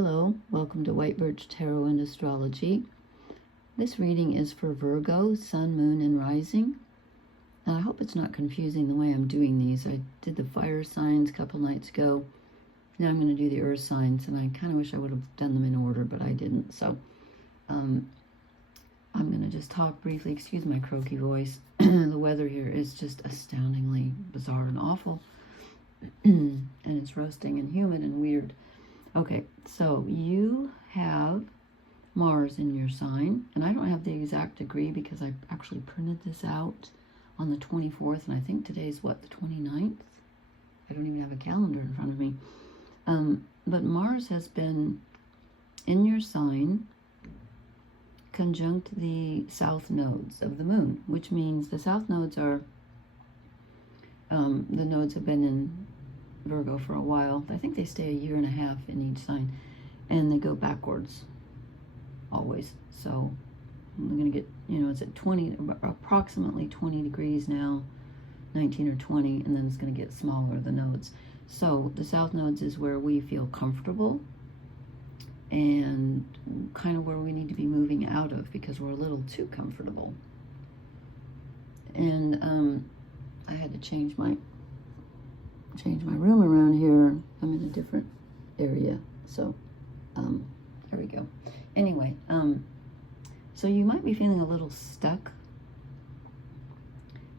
Hello, welcome to White Birch Tarot and Astrology. This reading is for Virgo, Sun, Moon, and Rising. And I hope it's not confusing the way I'm doing these. I did the fire signs a couple nights ago. Now I'm going to do the earth signs, and I kind of wish I would have done them in order, but I didn't. So I'm going to just talk briefly. Excuse my croaky voice. The weather here is just astoundingly bizarre and awful. And it's roasting and humid and weird. Okay, so you have Mars in your sign, and I don't have the exact degree because I actually printed this out on the 24th, and I think today's what, the 29th? I don't even have a calendar in front of me. But Mars has been in your sign conjunct the south nodes of the moon, which means the south nodes are, the nodes have been in Virgo for a while. I think they stay a year and a half in each sign, and they go backwards always. So I'm going to get, it's at approximately 20 degrees now, 19 or 20, and then it's going to get smaller, the nodes. So the south nodes is where we feel comfortable and kind of where we need to be moving out of because we're a little too comfortable. And I had to change my room around here. I'm in a different area, so there we go. Anyway, so you might be feeling a little stuck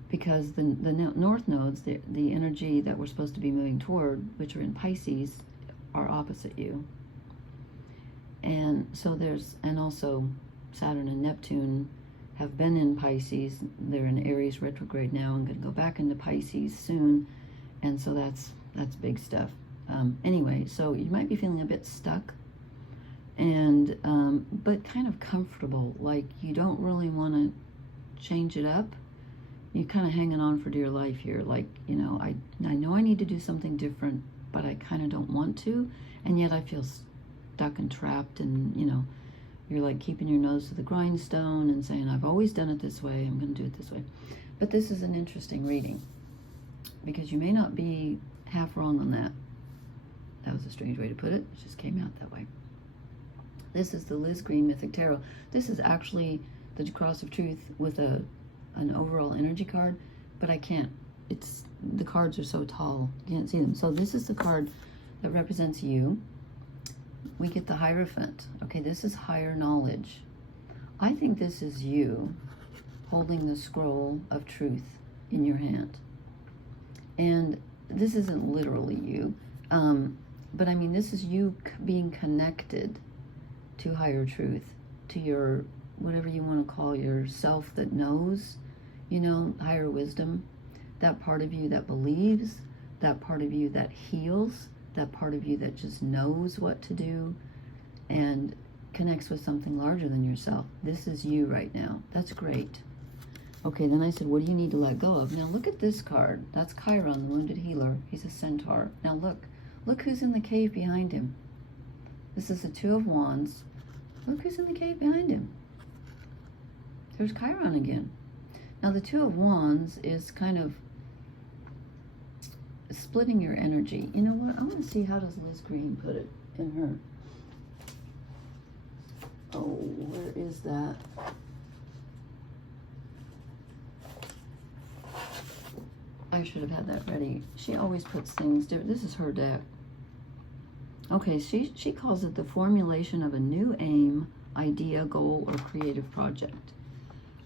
because the north nodes, the energy that we're supposed to be moving toward, which are in Pisces, are opposite you. And so and also Saturn and Neptune have been in Pisces. They're in Aries retrograde now and going to go back into Pisces soon. And so that's big stuff. Anyway, so you might be feeling a bit stuck and but kind of comfortable, like you don't really want to change it up. You're kind of hanging on for dear life here, like, I know I need to do something different, but I kind of don't want to, and yet I feel stuck and trapped, and you're like keeping your nose to the grindstone and saying, I've always done it this way, I'm going to do it this way. But this is an interesting reading, because you may not be half wrong on that. That was a strange way to put it. It just came out that way. This is the Liz Green Mythic Tarot. This is actually the Cross of Truth with an overall energy card, but I can't. The cards are so tall, you can't see them. So this is the card that represents you. We get the Hierophant. Okay, this is higher knowledge. I think this is you holding the scroll of truth in your hand. And this isn't literally you, but I mean, this is you being connected to higher truth, to your, whatever you want to call yourself that knows, higher wisdom, that part of you that believes, that part of you that heals, that part of you that just knows what to do and connects with something larger than yourself. This is you right now. That's great. Okay, then I said, what do you need to let go of? Now look at this card. That's Chiron, the wounded healer. He's a centaur. Now look who's in the cave behind him. This is the Two of Wands. Look who's in the cave behind him. There's Chiron again. Now the Two of Wands is kind of splitting your energy. You know what? I want to see, how does Liz Green put it in her? Oh, where is that? I should have had that ready. She always puts things different. This is her deck. Okay, she calls it the formulation of a new aim, idea, goal, or creative project.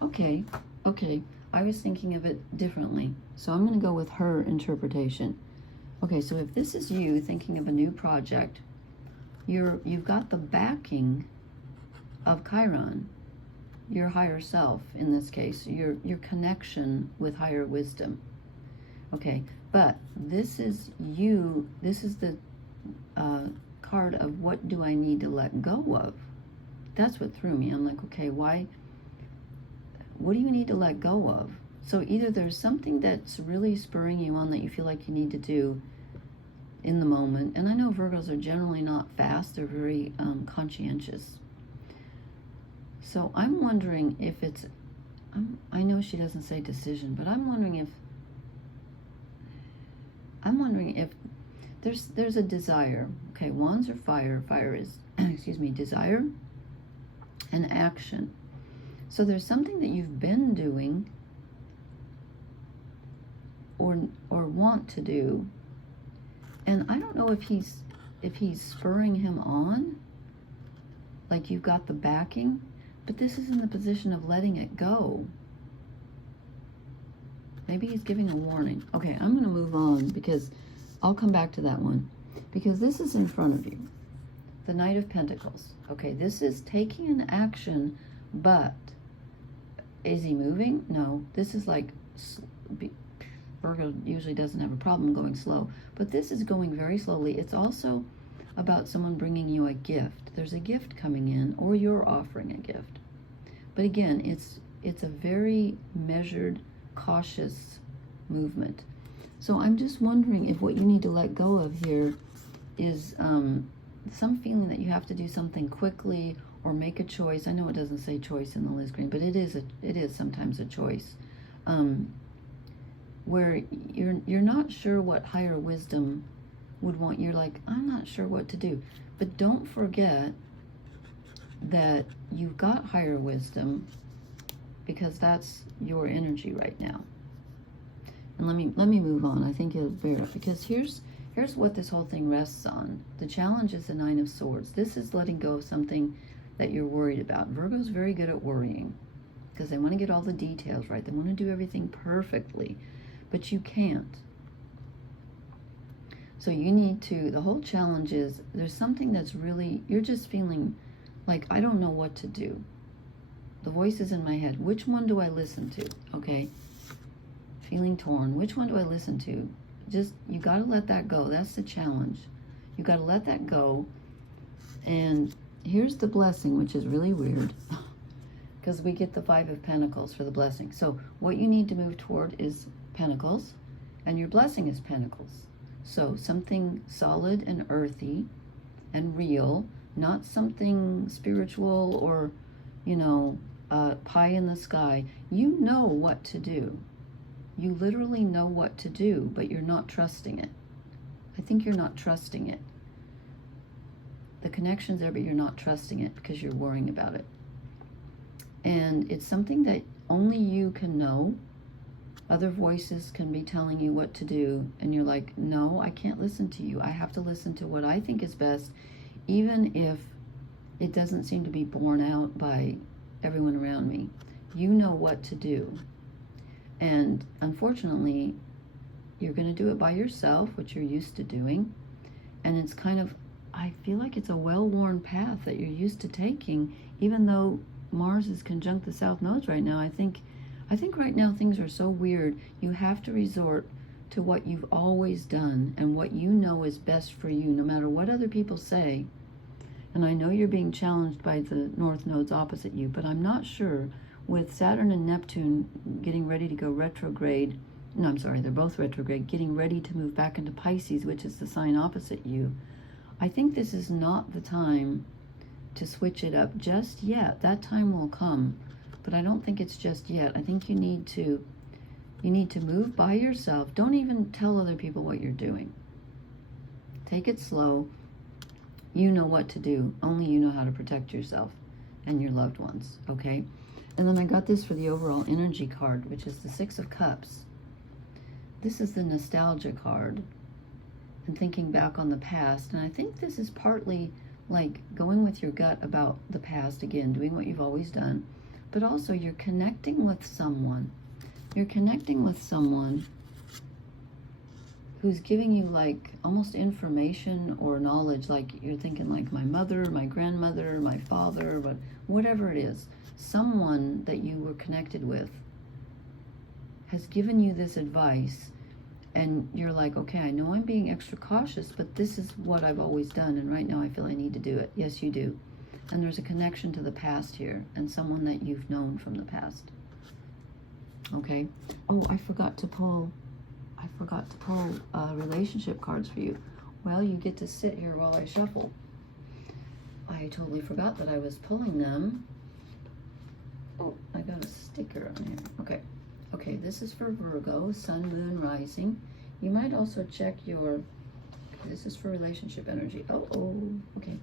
Okay. I was thinking of it differently. So I'm going to go with her interpretation. Okay, so if this is you thinking of a new project, you've got the backing of Chiron, your higher self in this case, your connection with higher wisdom. Okay, but this is you, this is the card of what do I need to let go of? That's what threw me. I'm like, okay, what do you need to let go of? So either there's something that's really spurring you on that you feel like you need to do in the moment. And I know Virgos are generally not fast. They're very conscientious. So I'm wondering if it's, I know she doesn't say decision, but I'm wondering if there's a desire. Okay, wands are fire. Fire is, excuse me, desire and action. So there's something that you've been doing or want to do. And I don't know if he's spurring him on, like you've got the backing, but this is in the position of letting it go. Maybe he's giving a warning. Okay, I'm going to move on because I'll come back to that one. Because this is in front of you. The Knight of Pentacles. Okay, this is taking an action, but is he moving? No. This is like, Virgo usually doesn't have a problem going slow, but this is going very slowly. It's also about someone bringing you a gift. There's a gift coming in, or you're offering a gift. But again, it's a very measured, cautious movement. So I'm just wondering if what you need to let go of here is some feeling that you have to do something quickly or make a choice. I know it doesn't say choice in the Liz Green, but it is sometimes a choice. Where you're not sure what higher wisdom would want. You're like, I'm not sure what to do. But don't forget that you've got higher wisdom, because that's your energy right now. And let me move on. I think it'll bear it, because here's what this whole thing rests on. The challenge is the Nine of Swords. This is letting go of something that you're worried about. Virgo's very good at worrying because they want to get all the details right. They want to do everything perfectly, but you can't. So you need to, the whole challenge is there's something that's really, you're just feeling like, I don't know what to do. The voices in my head, which one do I listen to? Okay. Feeling torn. Which one do I listen to? Just, you got to let that go. That's the challenge. You got to let that go. And here's the blessing, which is really weird because we get the Five of Pentacles for the blessing. So what you need to move toward is Pentacles, and your blessing is Pentacles. So something solid and earthy and real, not something spiritual or, pie in the sky. You know what to do. You literally know what to do, but you're not trusting it. I think you're not trusting it. The connection's there, but you're not trusting it because you're worrying about it. And it's something that only you can know. Other voices can be telling you what to do, and you're like, no, I can't listen to you. I have to listen to what I think is best, even if it doesn't seem to be borne out by everyone around me. You know what to do. And unfortunately, you're going to do it by yourself, which you're used to doing. And it's kind of, I feel like it's a well-worn path that you're used to taking, even though Mars is conjunct the South Nodes right now. I think right now things are so weird. You have to resort to what you've always done and what you know is best for you, no matter what other people say. And I know you're being challenged by the North Nodes opposite you, but I'm not sure. With Saturn and Neptune getting ready to go retrograde, no, I'm sorry, they're both retrograde, getting ready to move back into Pisces, which is the sign opposite you, I think this is not the time to switch it up just yet. That time will come, but I don't think it's just yet. I think you need to move by yourself. Don't even tell other people what you're doing. Take it slow. You know what to do. Only you know how to protect yourself and your loved ones, okay? And then I got this for the overall energy card, which is the Six of Cups. This is the nostalgia card and thinking back on the past. And I think this is partly like going with your gut about the past again, doing what you've always done. But also you're connecting with someone. You're connecting with someone who's giving you like almost information or knowledge. Like you're thinking like my mother, my grandmother, my father, but whatever it is. Someone that you were connected with has given you this advice, and you're like, okay, I know I'm being extra cautious, but this is what I've always done, and right now I feel I need to do it. Yes, you do. And there's a connection to the past here, and someone that you've known from the past. Okay. Oh, I forgot to pull relationship cards for you. Well, you get to sit here while I shuffle. I totally forgot that I was pulling them. Oh, I got a sticker on here. Okay. Okay, this is for Virgo, Sun, Moon, Rising. You might also check your This is for relationship energy. Okay.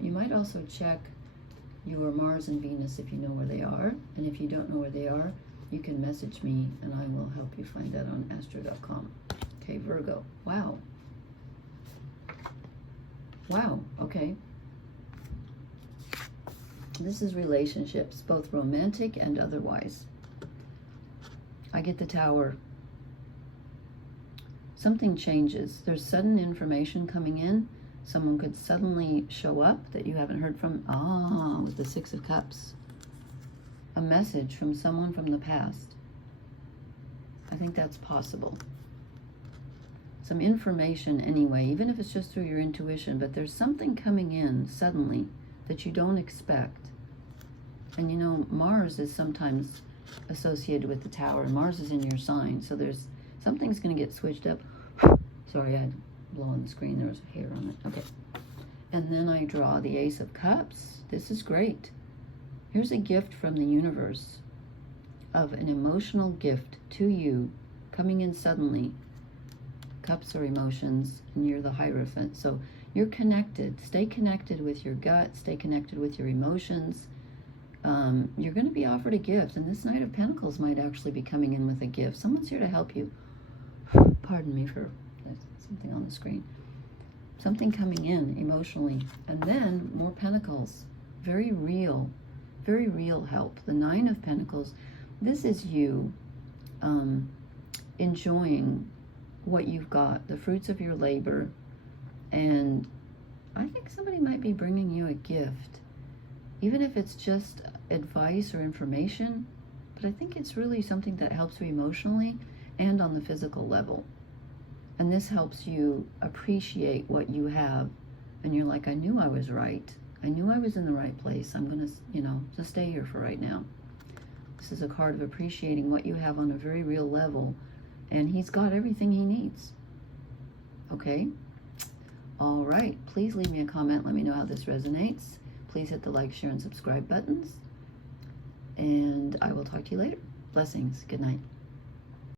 You might also check your Mars and Venus if you know where they are. And if you don't know where they are, you can message me and I will help you find that on astro.com. Okay, Virgo. Wow. Wow, okay. This is relationships, both romantic and otherwise. I get the Tower. Something changes. There's sudden information coming in. Someone could suddenly show up that you haven't heard from. With the Six of Cups. A message from someone from the past. I think that's possible. Some information anyway, even if it's just through your intuition, but there's something coming in suddenly that you don't expect. And you know, Mars is sometimes associated with the Tower, and Mars is in your sign, so there's something's going to get switched up. Sorry, I had to blow on the screen, there was hair on it. Okay. And then I draw the Ace of Cups. This is great. Here's a gift from the universe, of an emotional gift to you, coming in suddenly. Cups are emotions, and you're the Hierophant. So you're connected. Stay connected with your gut. Stay connected with your emotions. You're going to be offered a gift, and this Knight of Pentacles might actually be coming in with a gift. Someone's here to help you. Pardon me for something on the screen. Something coming in emotionally. And then more Pentacles. Very real help. The Nine of Pentacles. This is you enjoying what you've got, the fruits of your labor. And I think somebody might be bringing you a gift, even if it's just advice or information. But I think it's really something that helps you emotionally and on the physical level. And this helps you appreciate what you have. And you're like, I knew I was right. I knew I was in the right place. I'm going to, just stay here for right now. This is a card of appreciating what you have on a very real level. And he's got everything he needs. Okay? All right. Please leave me a comment. Let me know how this resonates. Please hit the like, share, and subscribe buttons. And I will talk to you later. Blessings. Good night.